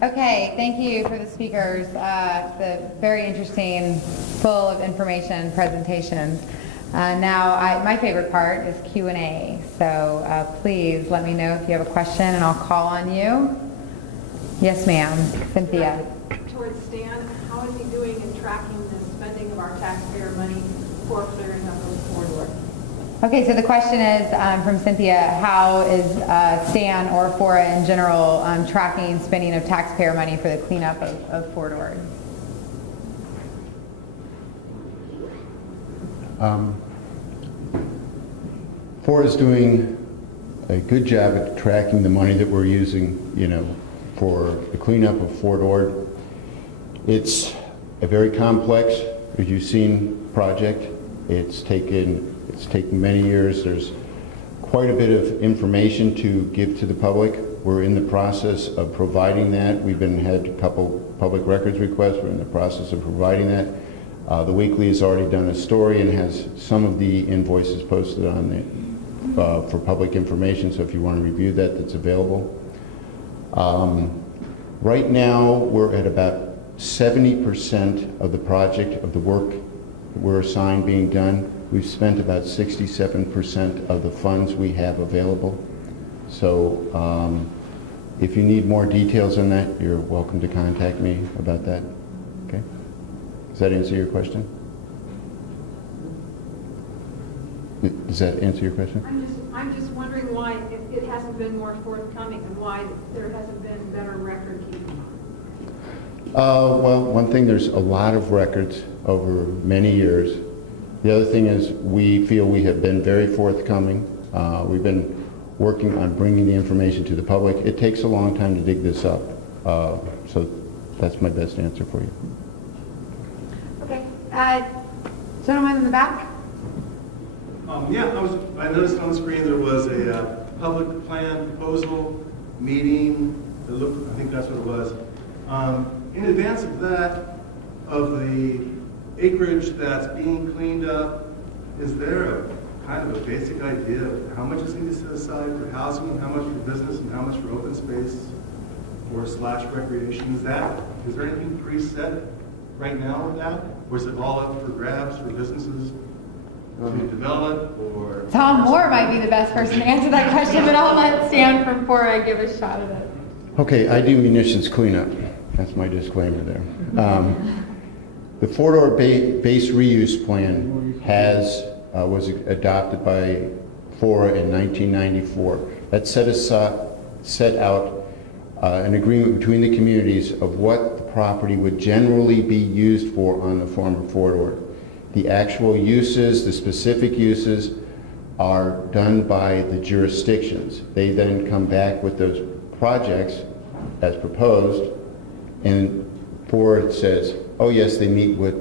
Okay, thank you for the speakers. It's a very interesting, full of information presentation. Now, my favorite part is Q&A. So please let me know if you have a question, and I'll call on you. Yes, ma'am. Cynthia. Towards Stan, how is he doing in tracking the spending of our taxpayer money for clearing up those corridors? Okay, so the question is from Cynthia, how is Stan or FORA in general tracking spending of taxpayer money for the cleanup of corridors? FORA is doing a good job at tracking the money that we're using, for the cleanup of Fort Ord. It's a very complex, as you've seen, project. It's taken many years. There's quite a bit of information to give to the public. We're in the process of providing that. We've had a couple public records requests. We're in the process of providing that. The Weekly has already done a story and has some of the invoices posted on it for public information, so if you want to review that, that's available. Right now, we're at about 70% of the project, of the work that we're assigned being done. We've spent about 67% of the funds we have available. So if you need more details on that, you're welcome to contact me about that. Okay? Does that answer your question? Does that answer your question? I'm just wondering why it hasn't been more forthcoming and why there hasn't been better record keeping. Well, one thing, there's a lot of records over many years. The other thing is we feel we have been very forthcoming. We've been working on bringing the information to the public. It takes a long time to dig this up. So that's my best answer for you. Okay. Gentleman in the back? I noticed on the screen there was a public plan proposal meeting. I think that's what it was. In advance of that, of the acreage that's being cleaned up, is there a kind of a basic idea of how much is needed set aside for housing, how much for business, and how much for open space or / recreation? Is there anything preset right now with that? Or is it all up for grabs for businesses to develop? Or Tom Moore might be the best person to answer that question, but I'll let Stan from FORA give a shot at it. Okay, I do munitions cleanup. That's my disclaimer there. The Fort Ord base reuse plan was adopted by FORA in 1994. That set out an agreement between the communities of what the property would generally be used for on the former Fort Ord. The actual uses, the specific uses, are done by the jurisdictions. They then come back with those projects as proposed, and FORA says, oh yes, they meet with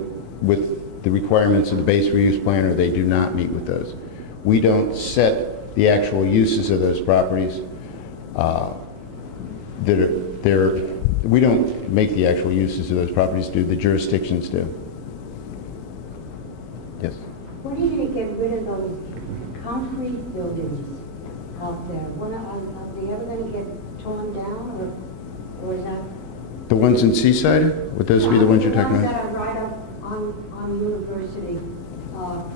the requirements of the base reuse plan, or they do not meet with those. We don't set the actual uses of those properties. We don't make the actual uses of those properties, the jurisdictions do. Yes? What are you going to get rid of those concrete buildings out there? Are they ever going to get torn down, or is that? The ones in Seaside? Would those be the ones you're talking The ones about? that are right up on university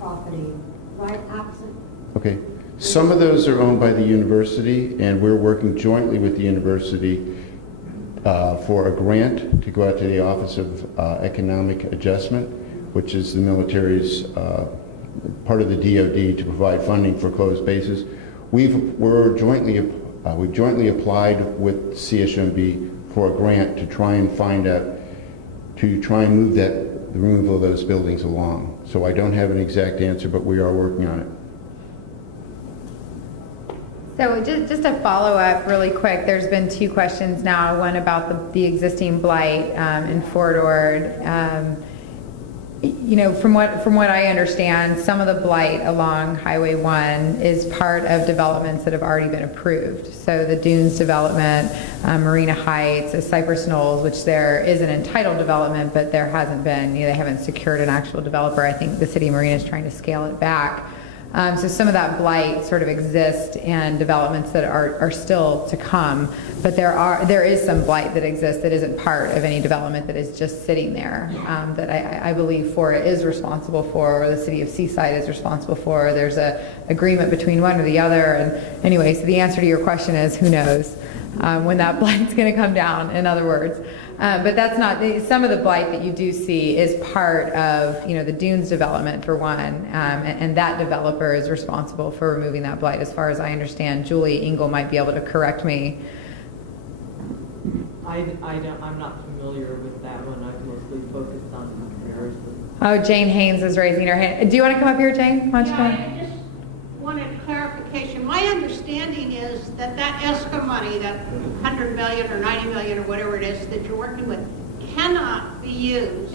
property, right opposite. Okay. Some of those are owned by the university, and we're working jointly with the university for a grant to go out to the Office of Economic Adjustment, which is the military's part of the DoD to provide funding for closed bases. We've jointly applied with CSMB for a grant to try and move the removal of those buildings along. So I don't have an exact answer, but we are working on it. So just a follow-up really quick, there's been two questions now, one about the existing blight in Fort Ord. From what I understand, some of the blight along Highway 1 is part of developments that have already been approved. So the Dunes development, Marina Heights, Cypress Knolls, which there is an entitled development, but there hasn't been, they haven't secured an actual developer. I think the city of Marina is trying to scale it back. So some of that blight sort of exists in developments that are still to come, but there is some blight that exists that isn't part of any development that is just sitting there, that I believe FORA is responsible for, or the city of Seaside is responsible for. There's a agreement between one or the other, and anyway, so the answer to your question is who knows when that blight's going to come down, in other words. But that's not, some of the blight that you do see is part of, the Dunes development for one, and that developer is responsible for removing that blight as far as I understand. Julie Engel might be able to correct me. I'm not familiar with that one. I've mostly focused on Harrison. Oh, Jane Haynes is raising her hand. Do you want to come up here, Jane? Why don't you come up? I just wanted clarification. My understanding is that ESCA money, that 100 million or 90 million or whatever it is that you're working with, cannot be used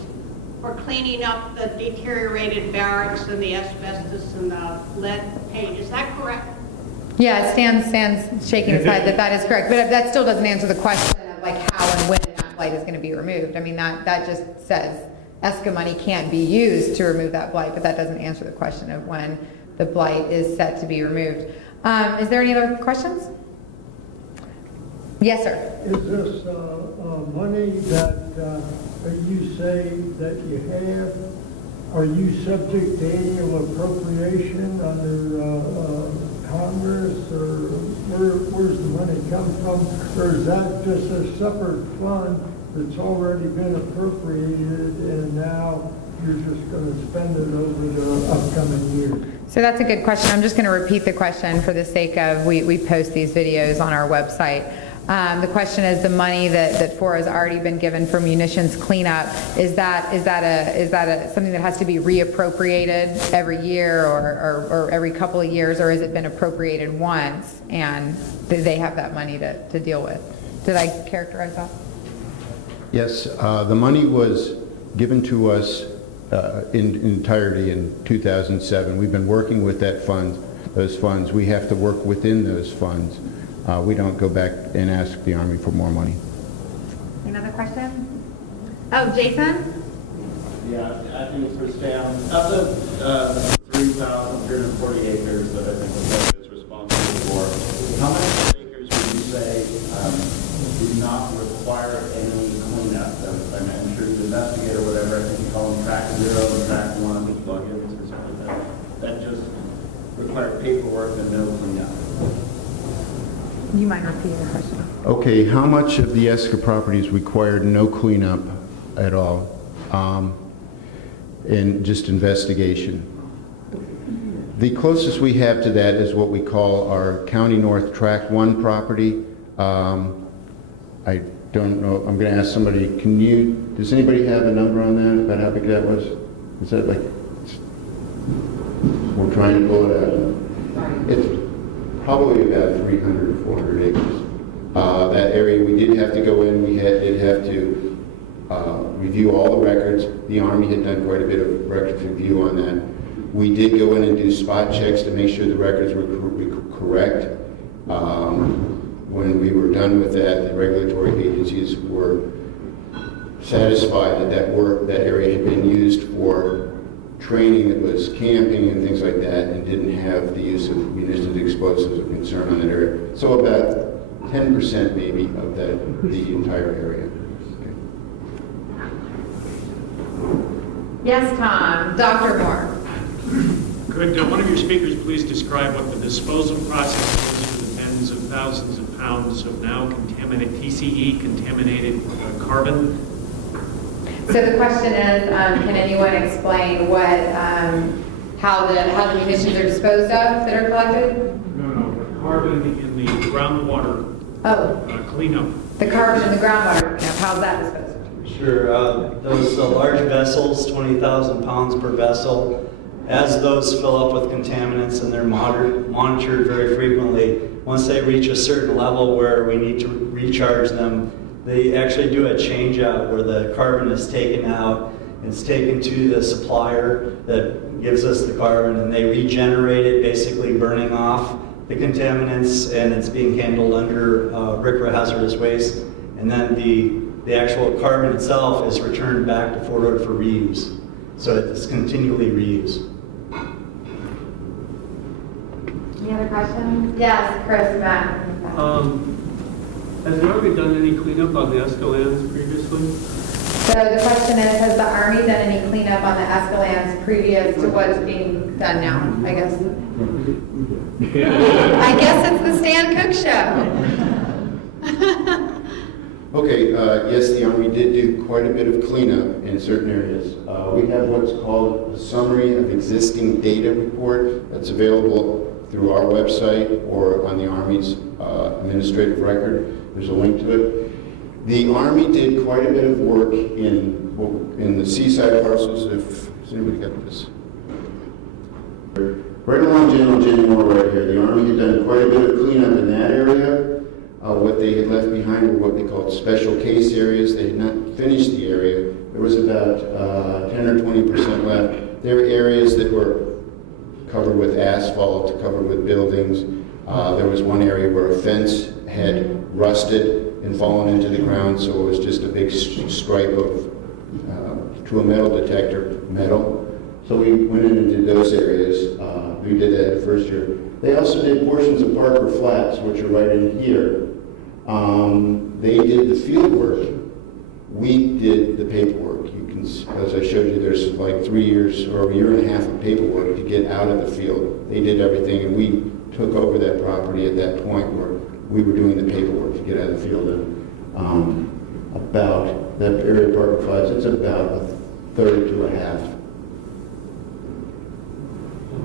for cleaning up the deteriorated barracks and the asbestos and the lead paint. Is that correct? Yeah, Stan's shaking his head that is correct, but that still doesn't answer the question of like how and when that blight is going to be removed. I mean, that just says ESCA money can't be used to remove that blight, but that doesn't answer the question of when the blight is set to be removed. Is there any other questions? Yes, sir. Is this money that you say that you have, are you subject to annual appropriation under Congress, or where's the money come from? Or is that just a separate fund that's already been appropriated and now you're just going to spend it over the upcoming year? So that's a good question. I'm just going to repeat the question for the sake of we post these videos on our website. The question is, the money that FORA has already been given for munitions cleanup, is that something that has to be reappropriated every year or every couple of years, or has it been appropriated once and they have that money to deal with? Did I characterize that? Yes, the money was given to us in entirety in 2007. We've been working with those funds. We have to work within those funds. We don't go back and ask the Army for more money. Another question? Oh, Jason? Yeah, I think for Stan, of the 3,340 acres that I think the Fed is responsible for, how many acres would you say do not require any cleanup? I'm sure you investigate or whatever, I think you call them track 0 and track 1 with plugins or something like that. That just require paperwork and no cleanup. You might repeat the question. Okay, how much of the ESCA properties required no cleanup at all? And just investigation. The closest we have to that is what we call our County North Track 1 property. I don't know, I'm going to ask somebody, does anybody have a number on that, about how big that was? Is that like, we're trying to pull it out. It's probably about 300 or 400 acres. That area, we did have to go in, did have to review all the records. The Army had done quite a bit of records review on that. We did go in and do spot checks to make sure the records were correct. When we were done with that, the regulatory agencies were satisfied that area had been used for training that was camping and things like that, and didn't have the use of munitions, explosives, or concern on that area. So about 10% maybe of the entire area. Okay. Yes, Tom. Dr. Moore. Could one of your speakers please describe what the disposal process is for the tens of thousands of pounds of now contaminated TCE, contaminated carbon? So the question is, can anyone explain how the munitions are disposed of that are collected? No, the carbon in the groundwater cleanup. The carbon in the groundwater cleanup, how's that disposed of? Sure. Those large vessels, 20,000 pounds per vessel, as those fill up with contaminants and they're monitored very frequently, once they reach a certain level where we need to recharge them, they actually do a change out where the carbon is taken out and it's taken to the supplier that gives us the carbon, and they regenerate it, basically burning off the contaminants, and it's being handled under RCRA hazardous waste. And then the actual carbon itself is returned back to Fort Ord for reuse. So it's continually reused. other questions? Yes, Chris, Matt. Has the Army done any cleanup on the Escalans previously? So the question is, has the Army done any cleanup on the Escalans previous to what's being done now, I guess? I guess it's the Stan Cook Show. Okay, yes, the Army did do quite a bit of cleanup in certain areas. We have what's called a summary of existing data report that's available through our website or on the Army's administrative record. There's a link to it. The Army did quite a bit of work in the seaside parcels. If has anybody got this? Right along General Moore right here, the Army had done quite a bit of cleanup in that area. What they had left behind were what they called special case areas. They had not finished the area. There was about 10 or 20% left. There were areas that were covered with asphalt, covered with buildings. There was one area where a fence had rusted and fallen into the ground, so it was just a big stripe of, to a metal detector, metal. So we went in and did those areas. We did that the first year. They also did portions of Parker Flats, which are right in here. They did the field work. We did the paperwork. You can, as I showed you, there's like 3 years or a year and a half of paperwork to get out of the field. They did everything, and we took over that property at that point where we were doing the paperwork to get out of the field. And about that area of Parker Flats, it's about a third to a half.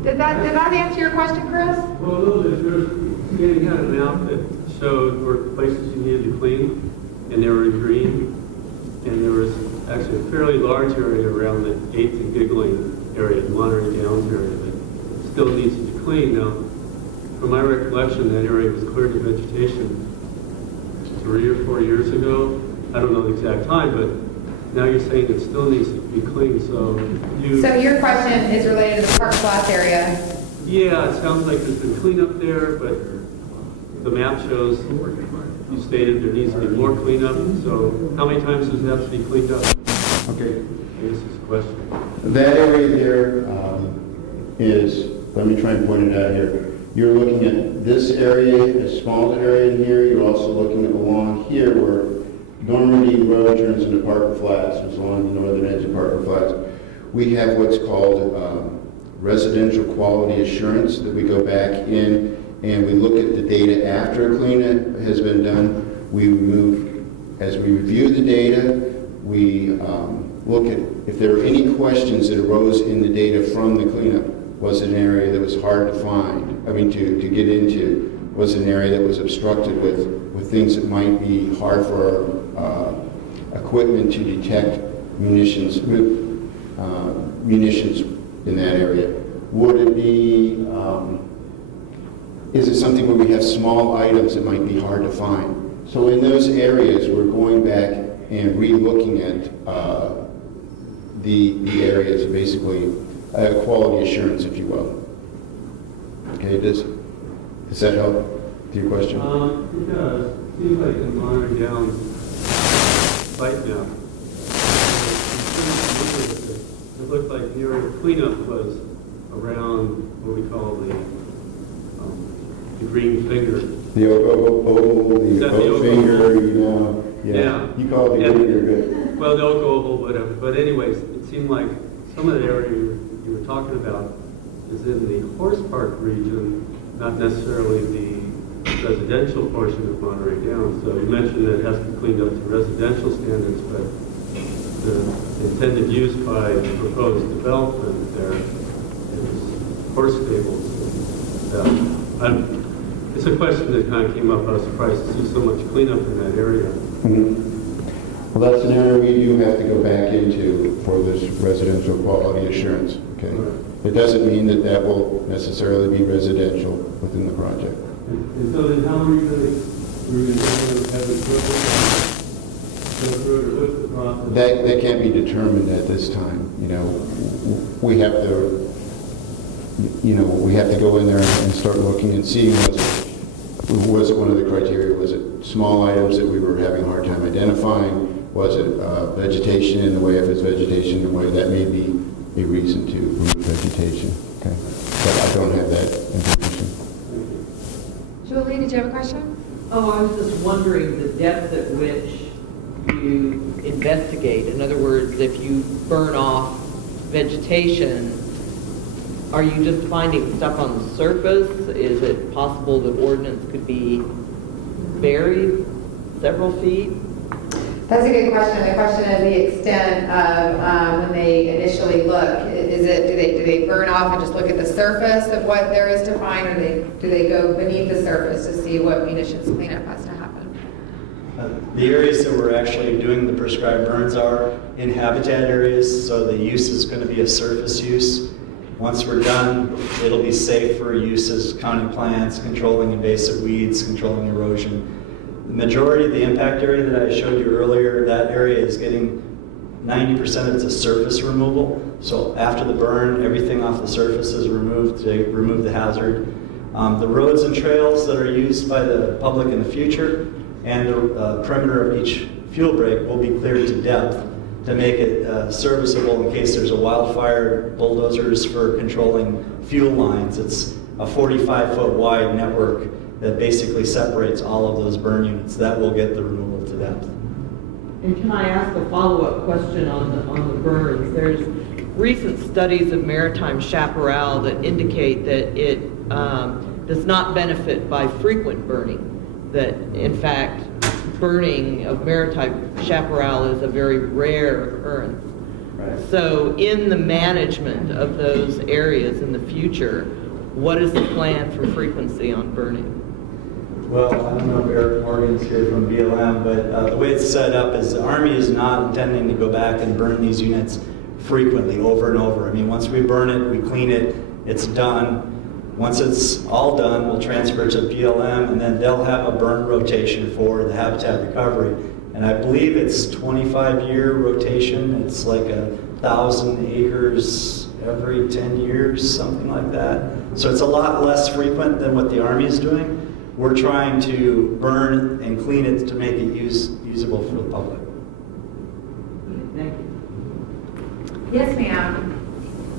Did that answer your question, Chris? Well, a little bit. You had a map that showed where places you needed to clean, and they were in green. And there was actually a fairly large area around the 8th and Giggling area, the Monterey Downs area, that still needs to be cleaned. Now, from my recollection, that area was cleared of vegetation 3 or 4 years ago. I don't know the exact time, but now you're saying it still needs to be cleaned, so So your question is related to the Park Flats area. Yeah, it sounds like there's been cleanup there, but the map shows, you stated there needs to be more cleanup, so how many times does it have to be cleaned up? Okay. I guess is the question. That area there is, let me try and point it out here. You're looking at this area, a small area in here. You're also looking at along here where Normandy Road turns into Parker Flats, it's along the northern edge of Parker Flats. We have what's called residential quality assurance, that we go back in and we look at the data after a cleanup has been done. As we review the data, we look at if there are any questions that arose in the data from the cleanup. Was it an area that was hard to find, to get into? Was it an area that was obstructed with things that might be hard for our equipment to detect munitions in that area? Would it be, is it something where we have small items that might be hard to find? So in those areas, we're going back and re-looking at the areas, basically quality assurance, if you will. Okay, does that help with your question? It does. It seems like in Monterey Downs site now, it looked like the area of cleanup was around what we call the green finger. The oak finger, you know. Yeah. You call it the finger, good. Well, the oak oval, whatever. But anyways, it seemed like some of the area you were talking about is in the Horse Park region, not necessarily the residential portion of Monterey Downs. So you mentioned that it has to be cleaned up to residential standards, but the intended use by the proposed development there is horse stables. It's a question that kind of came up. I was surprised to see so much cleanup in that area. Mm-hmm. Well, that's an area we do have to go back into for this residential quality assurance. Okay. Right. It doesn't mean that will necessarily be residential within the project. And so then how are you going to have it go through it, or what's the process? That can't be determined at this time. We have to go in there and start looking and seeing was it one of the criteria? Was it small items that we were having a hard time identifying? Was it vegetation in the way? If it's vegetation in the way, that may be a reason to remove vegetation. Okay, but I don't have that information. Julie, did you have a question? Oh, I was just wondering the depth at which you investigate. In other words, if you burn off vegetation, are you just finding stuff on the surface? Is it possible that ordnance could be buried several feet? That's a good question. The question is the extent of when they initially look. Is it do they burn off and just look at the surface of what there is to find, or do they go beneath the surface to see what munitions cleanup has to happen? The areas that we're actually doing the prescribed burns are in habitat areas, so the use is going to be a surface use. Once we're done, it'll be safe for use as counting plants, controlling invasive weeds, controlling erosion. The majority of the impact area that I showed you earlier, that area is getting 90% of it's a surface removal. So after the burn, everything off the surface is removed to remove the hazard. The roads and trails that are used by the public in the future and the perimeter of each fuel break will be cleared to depth to make it serviceable in case there's a wildfire. Bulldozers for controlling fuel lines. It's a 45-foot wide network that basically separates all of those burn units. That will get the removal to depth. And can I ask a follow-up question on the burns? There's recent studies of maritime chaparral that indicate that it does not benefit by frequent burning. That in fact, burning of maritime chaparral is a very rare occurrence. Right. So in the management of those areas in the future, what is the plan for frequency on burning? Well, I don't know if Eric Morgan's here from BLM, but the way it's set up is the Army is not intending to go back and burn these units frequently over and over. I mean, once we burn it, we clean it, it's done. Once it's all done, we'll transfer to BLM, and then they'll have a burn rotation for the habitat recovery. And I believe it's 25-year rotation. It's like 1,000 acres every 10 years, something like that. So it's a lot less frequent than what the Army is doing. We're trying to burn and clean it to make it usable for the public. Thank you. Yes, ma'am.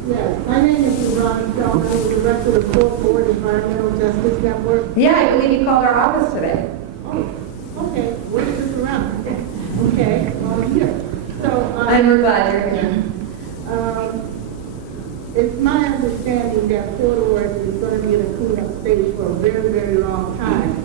Yes, my name is Ron Feldman. I'm the director of the Full Board Environmental Justice Network. Yeah, I believe you called our office today. Oh, okay. Where is this around? Okay, well, I'm here. So, And we're glad you're here. It's my understanding that Fort Worth is going to be in a cleanup stage for a very, very long time.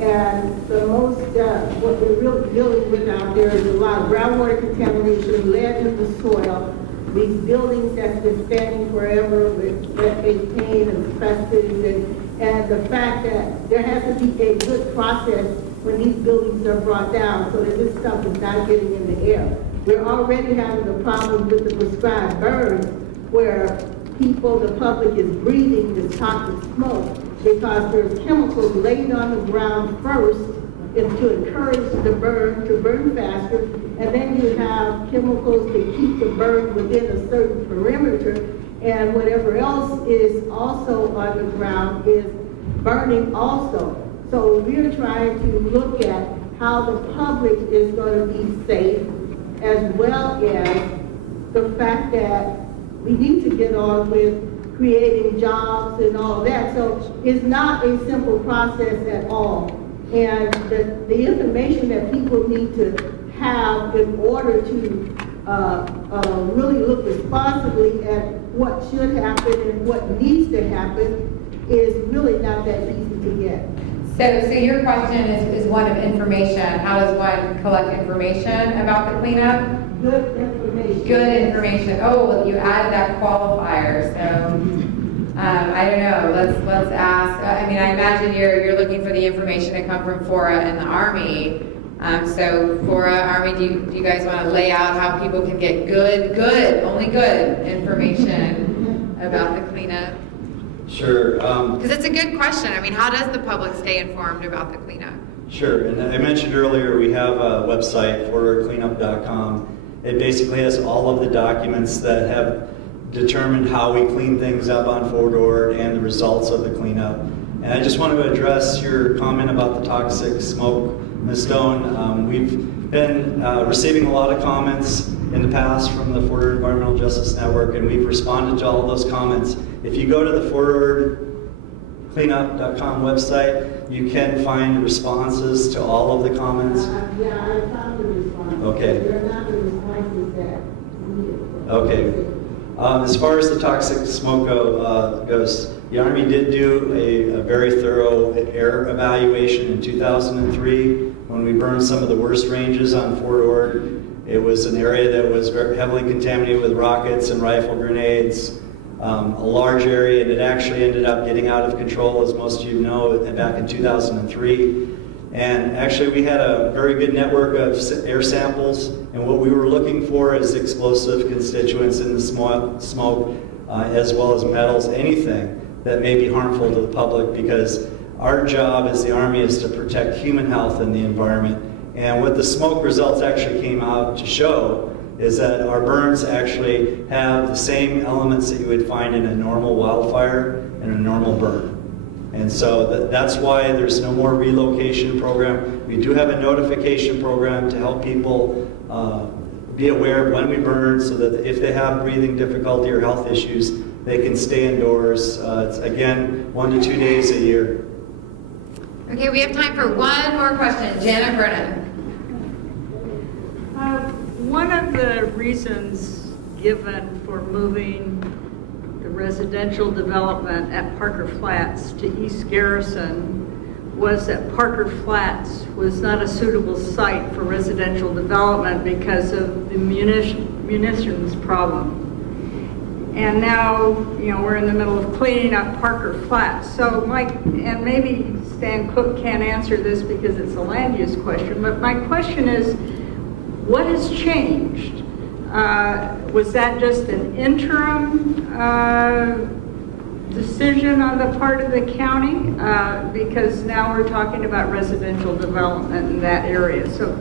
And the most, what we're really dealing with out there is a lot of groundwater contamination, lead in the soil, these buildings that's been standing forever with lead-based paint and asbestos, and the fact that there has to be a good process when these buildings are brought down so that this stuff is not getting in the air. We're already having the problem with the prescribed burns where people, the public is breathing this toxic smoke because there's chemicals laid on the ground first to encourage the burn to burn faster, and then you have chemicals to keep the burn within a certain perimeter, and whatever else is also on the ground is burning also. So we're trying to look at how the public is going to be safe, as well as the fact that we need to get on with creating jobs and all that. So it's not a simple process at all. And the information that people need to have in order to really look responsibly at what should happen and what needs to happen is really not that easy to get. So your question is one of information. How does one collect information about the cleanup? Good information. Good information. Oh, well, you added that qualifier. So I don't know. Let's ask. I mean, I imagine you're looking for the information to come from FORA and the Army. So FORA, Army, do you guys want to lay out how people can get only good information about the cleanup? Sure. Because it's a good question. I mean, how does the public stay informed about the cleanup? Sure, and I mentioned earlier we have a website, fortworthcleanup.com. It basically has all of the documents that have determined how we clean things up on Fort Ord and the results of the cleanup. And I just want to address your comment about the toxic smoke, Ms. Stone. We've been receiving a lot of comments in the past from the Fort Ord Environmental Justice Network, and we've responded to all of those comments. If you go to the fortwardcleanup.com website, you can find responses to all of the comments? Yeah, I found the response. Okay. They're not the responses that needed. Okay. As far as the toxic smoke goes, the Army did do a very thorough air evaluation in 2003 when we burned some of the worst ranges on Fort Ord. It was an area that was very heavily contaminated with rockets and rifle grenades, a large area, and it actually ended up getting out of control, as most of you know, back in 2003. And actually we had a very good network of air samples, and what we were looking for is explosive constituents in the smoke, as well as metals, anything that may be harmful to the public, because our job as the Army is to protect human health and the environment. And what the smoke results actually came out to show is that our burns actually have the same elements that you would find in a normal wildfire and a normal burn. And so that's why there's no more relocation program. We do have a notification program to help people be aware of when we burn, so that if they have breathing difficulty or health issues, they can stay indoors. It's, again, 1 to 2 days a year. Okay, we have time for one more question. Janet Brennan. One of the reasons given for moving the residential development at Parker Flats to East Garrison was that Parker Flats was not a suitable site for residential development because of the munitions problem. And now, you know, we're in the middle of cleaning up Parker Flats. So and maybe Stan Cook can't answer this because it's a land use question, but my question is, what has changed? Was that just an interim decision on the part of the county? Because now we're talking about residential development in that area. So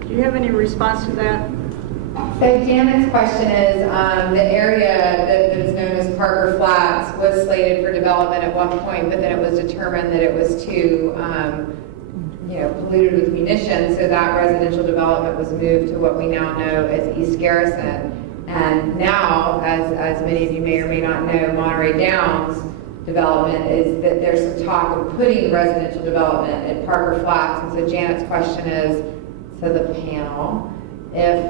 do you have any response to that? So Janet's question is, the area that is known as Parker Flats was slated for development at one point, but then it was determined that it was too polluted with munitions, so that residential development was moved to what we now know as East Garrison. And now, as many of you may or may not know, Monterey Downs development is that there's some talk of putting residential development at Parker Flats. And so Janet's question is to the panel, if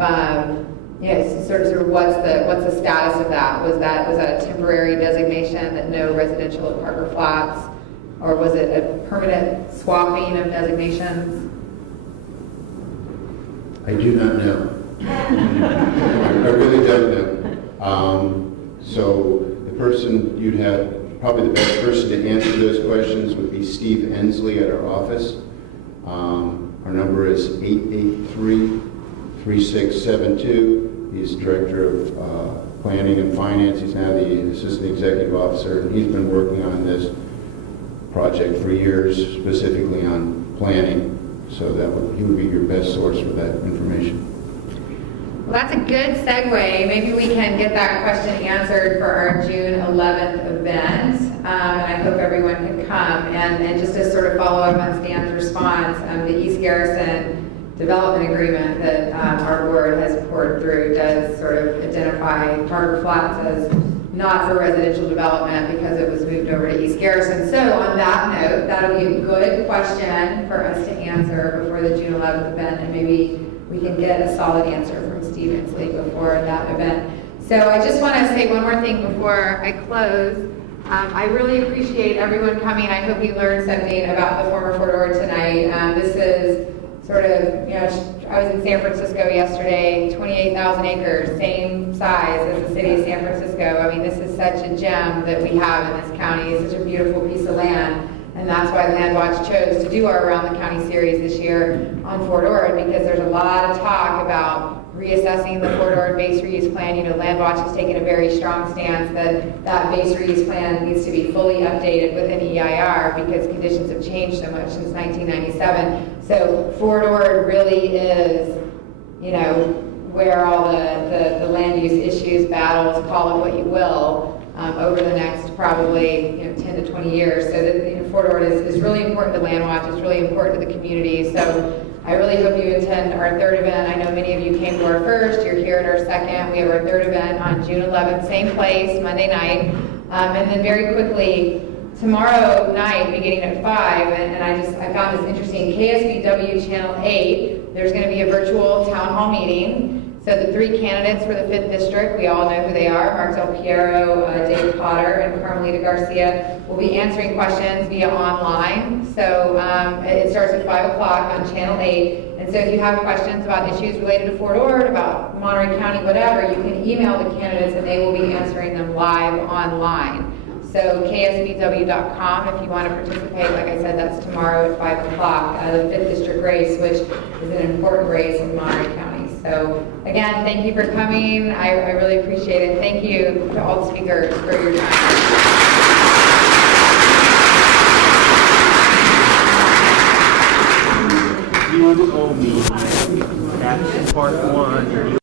sort of what's the status of that? Was that a temporary designation that no residential at Parker Flats, or was it a permanent swapping of designations? I do not know. I really don't know. So the person you'd have, probably the best person to answer those questions would be Steve Ensley at our office. Our number is 883-3672. He's Director of Planning and Finance. He's now the Assistant Executive Officer, and he's been working on this project for years, specifically on planning. So he would be your best source for that information. Well, that's a good segue. Maybe we can get that question answered for our June 11th event. I hope everyone can come. And just to sort of follow up on Stan's response, the East Garrison development agreement that our board has poured through does sort of identify Parker Flats as not for residential development because it was moved over to East Garrison. So on that note, that'll be a good question for us to answer before the June 11th event, and maybe we can get a solid answer from Steve Inslee before that event. So I just want to say one more thing before I close. I really appreciate everyone coming. I hope you learned something about the former Fort Ord tonight. This is sort of, I was in San Francisco yesterday, 28,000 acres, same size as the city of San Francisco. I mean, this is such a gem that we have in this county. It's such a beautiful piece of land. And that's why LandWatch chose to do our Around the County series this year on Fort Ord, because there's a lot of talk about reassessing the Fort Ord base reuse plan. LandWatch has taken a very strong stance that base reuse plan needs to be fully updated with an EIR because conditions have changed so much since 1997. So Fort Ord really is, where all the land use issues, battles, call it what you will, over the next probably 10 to 20 years. So that Fort Ord is really important to LandWatch. It's really important to the community. So I really hope you attend our third event. I know many of you came to our first. You're here at our second. We have our third event on June 11th, same place, Monday night. And then very quickly, tomorrow night, beginning at 5, and I found this interesting, KSBW Channel 8, there's going to be a virtual town hall meeting. So the 3 candidates for the 5th district, we all know who they are, Mark Del Piero, Dave Potter, and Carmelita Garcia, will be answering questions via online. So it starts at 5 o'clock on Channel 8. And so if you have questions about issues related to Fort Ord, about Monterey County, whatever, you can email the candidates and they will be answering them live online. So ksbw.com if you want to participate. Like I said, that's tomorrow at 5 o'clock, the 5th district race, which is an important race in Monterey County. So again, thank you for coming. I really appreciate it. Thank you to all the speakers for your time. You owe me, that's part 1.